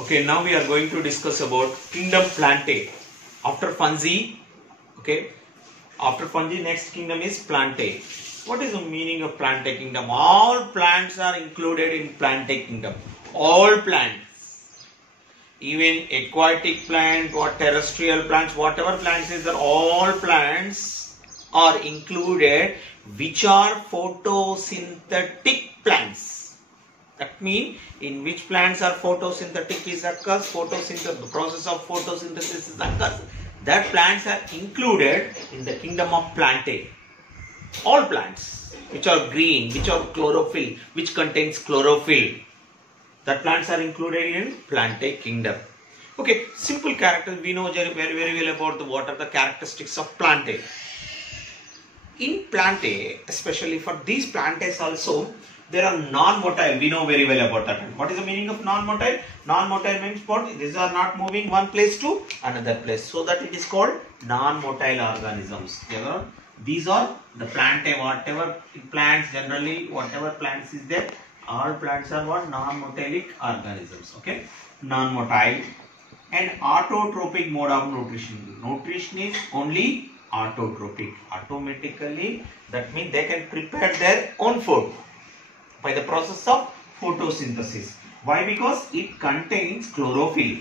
Okay, now we are going to discuss about kingdom Plantae. After fungi, okay, after fungi, next kingdom is Plantae. What is the meaning of Plantae kingdom? All plants are included in Plantae kingdom. All plants, even aquatic plant or terrestrial plants, whatever plants is there, all plants are included, which are photosynthetic plants. That means in which plants are photosynthetic is occurs, the process of photosynthesis is occurs. That plants are included in the kingdom of Plantae. All plants which are green, which are chlorophyll, which contains chlorophyll, that plants are included in Plantae kingdom. Okay, simple characters we know very well about what are the characteristics of Plantae. In Plantae, especially for these Plantae also, there are non-motile. We know very well about that. What is the meaning of non-motile? Non-motile means what? These are not moving one place to another place. So that it is called non-motile organisms. These are the Plantae. Whatever plants generally, whatever plants is there, all plants are what? Non-motilic organisms. Okay, non-motile. And autotrophic mode of nutrition. Nutrition is only autotrophic. Automatically, that means they can prepare their own food by the process of photosynthesis. Why? Because it contains chlorophyll.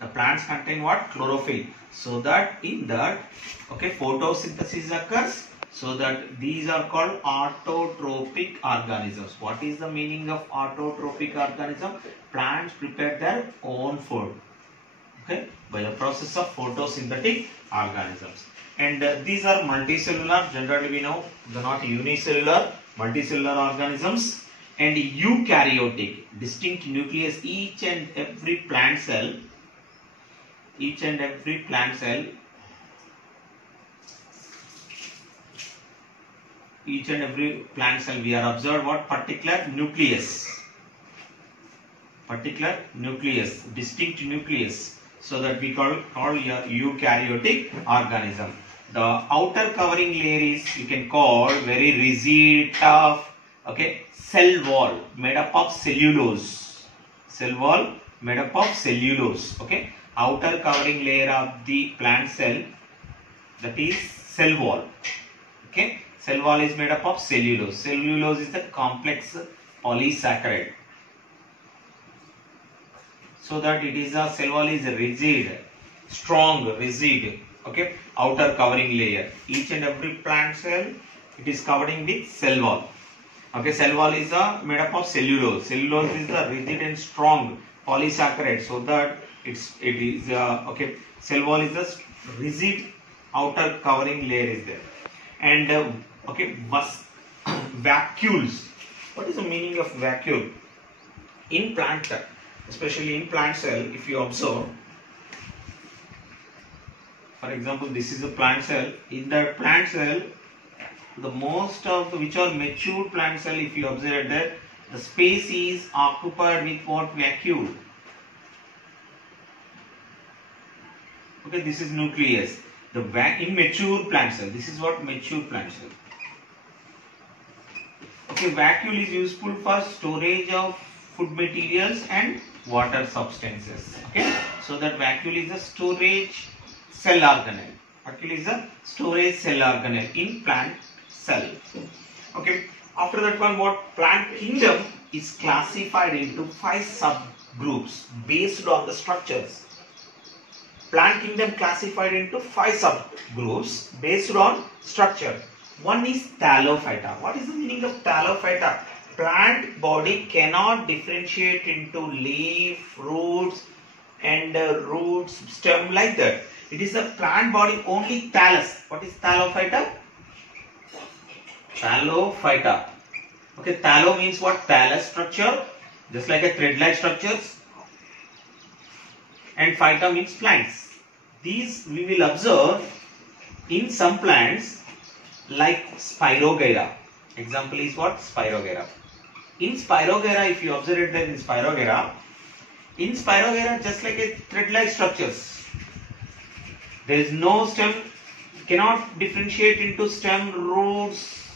The plants contain what? Chlorophyll. So that in that, okay, photosynthesis occurs. So that these are called autotrophic organisms. What is the meaning of autotrophic organism? Plants prepare their own food, okay, by the process of photosynthetic organisms. And these are multicellular. Generally we know they are not unicellular. Multicellular organisms. And eukaryotic, distinct nucleus. Each and every plant cell we are observed what? Particular nucleus, distinct nucleus. So that we call eukaryotic organism. The outer covering layer is, you can call, very rigid, tough, okay, cell wall made up of cellulose. Okay, outer covering layer of the plant cell, that is cell wall. Okay, cell wall is made up of cellulose. Cellulose is the complex polysaccharide. So that it is a cell wall is rigid, strong, rigid. Okay, outer covering layer. Each and every plant cell, it is covering with cell wall. Okay, cell wall is made up of cellulose. Cellulose is the rigid and strong polysaccharide. So that okay, cell wall is the rigid outer covering layer is there. And okay, vacuoles. What is the meaning of vacuole? In plant, especially in plant cell, if you observe, for example, this is a plant cell. In the plant cell, the most of which are mature plant cell, if you observe that, the space is occupied with what? Vacuole. Okay, this is nucleus. The immature plant cell. This is what? Mature plant cell. Okay, vacuole is useful for storage of food materials and water substances. Okay, so that vacuole is a storage cell organelle. Vacuole is a storage cell organelle in plant cell. Okay, after that one, what? Plant kingdom is classified into 5 subgroups based on the structures. Plant kingdom classified into 5 subgroups based on structure. One is Thallophyta. What is the meaning of Thallophyta? Plant body cannot differentiate into leaf, roots, and roots, stem, like that. It is a plant body only thallus. What is Thallophyta? Thallophyta. Okay, thallo means what? Thallus structure, just like a thread-like structures. And phyta means plants. These we will observe in some plants like Spirogyra. Example is what? Spirogyra. In Spirogyra, if you observe it, then in Spirogyra, just like a thread-like structures. There is no stem, cannot differentiate into stem, roots,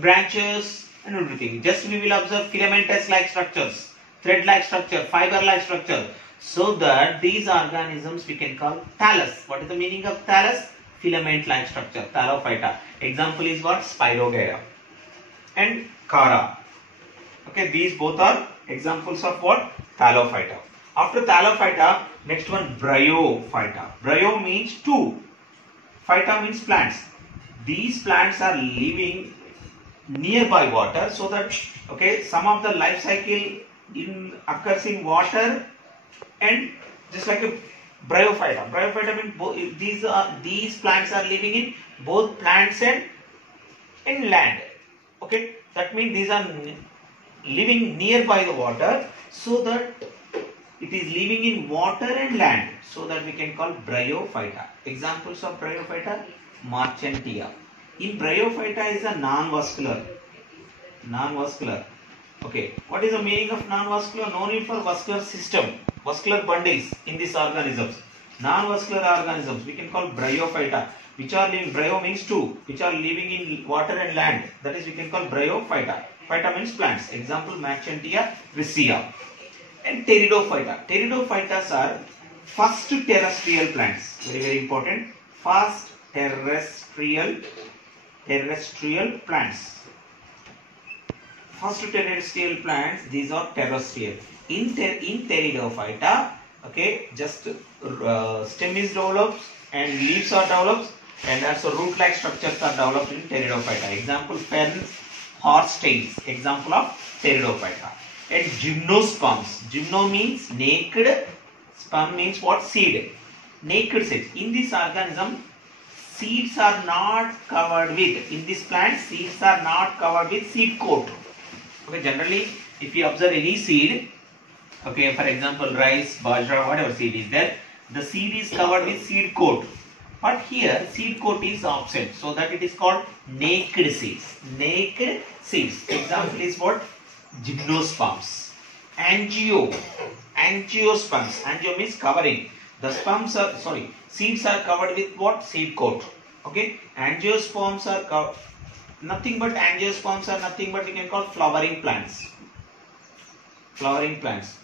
branches, and everything. Just we will observe filamentous like structures. thread-like structure, fiber-like structure. So that these organisms we can call thallus. What is the meaning of thallus? Filament-like structure, thallophyta. Example is what? Spirogyra and Chara. Okay, these both are examples of what? Thallophyta. After thallophyta, next one bryophyta. Bryo means two. Phyta means plants. These plants are living nearby water, so that okay, some of the life cycle occurs in water, and just like a bryophyta. Bryophyta means these plants are living in both plants and in land. Okay, that means these are living nearby the water, so that it is living in water and land, so that we can call bryophyta. Examples of bryophyta: Marchantia. In bryophyta is a non-vascular. Okay, what is the meaning of non-vascular? No need for vascular system, vascular bundles in these organisms. Non-vascular organisms we can call bryophyta, which are living, bryo means two, which are living in water and land. That is we can call bryophyta. Phyta means plants. Example: Marchantia, Riccia. And Pteridophyta. Pteridophytas are first terrestrial plants. Very, very important. First terrestrial plants. First terrestrial plants, these are terrestrial. In Pteridophyta, okay, just stem is developed and leaves are developed, and also root-like structures are developed in Pteridophyta. Example: ferns, horse tails. Example of Pteridophyta. And gymnosperms. Gymno means naked, sperm means what? Seed. Naked seeds. In this organism, seeds are not covered with, in this plant, seeds are not covered with seed coat. Okay, generally, if you observe any seed, okay, for example, rice, bajra, whatever seed is there, the seed is covered with seed coat. But here, seed coat is absent, so that it is called naked seeds. Naked seeds. Example is what? Gymnosperms. Angiosperms. Angio means covering. The seeds are covered with what? Seed coat. Okay. Angiosperms are nothing but we can call flowering plants. Flowering plants.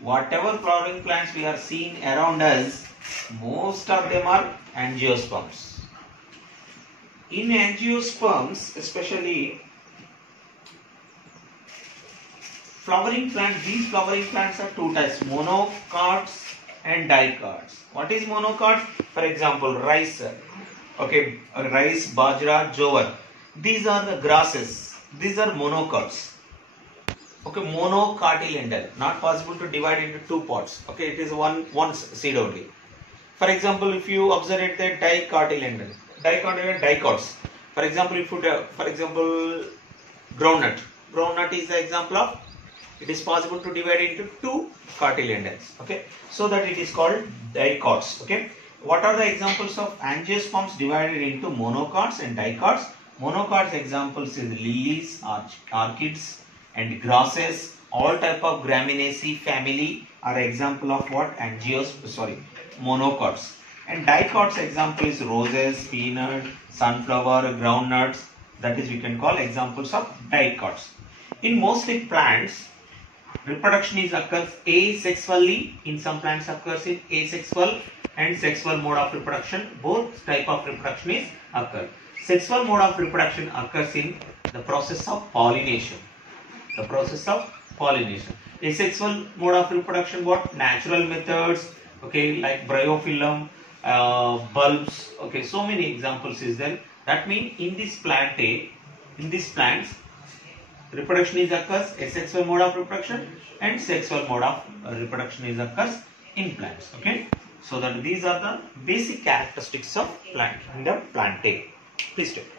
Whatever flowering plants we are seeing around us, most of them are angiosperms. In angiosperms, especially flowering plants, these flowering plants are two types: monocots and dicots. What is monocot? For example, rice. Okay, rice, bajra, jowar. These are the grasses. These are monocots. Okay, monocotyledonous. Not possible to divide into two parts. Okay, it is one seed only. For example, if you observe it, the dicotyledonous. Dicots. For example, if you groundnut. Groundnut is the example of. It is possible to divide into two cotyledons. Okay, so that it is called dicots. Okay, what are the examples of angiosperms divided into monocots and dicots? Monocots examples is lilies, orchids, and grasses. All type of Gramineaceae family are example of what? Monocots. And dicots example is roses, peanut, sunflower, groundnuts. That is we can call examples of dicots. In mostly plants, reproduction is occurs asexually. In some plants occurs in asexual and sexual mode of reproduction. Both type of reproduction is occur. Sexual mode of reproduction occurs in the process of pollination. Asexual mode of reproduction, what? Natural methods. Okay, like bryophyllum, bulbs. Okay, so many examples is there. That means in these plants, reproduction is occurs asexual mode of reproduction and sexual mode of reproduction is occurs in plants. Okay, so that these are the basic characteristics of plant in the Plantae. Please take.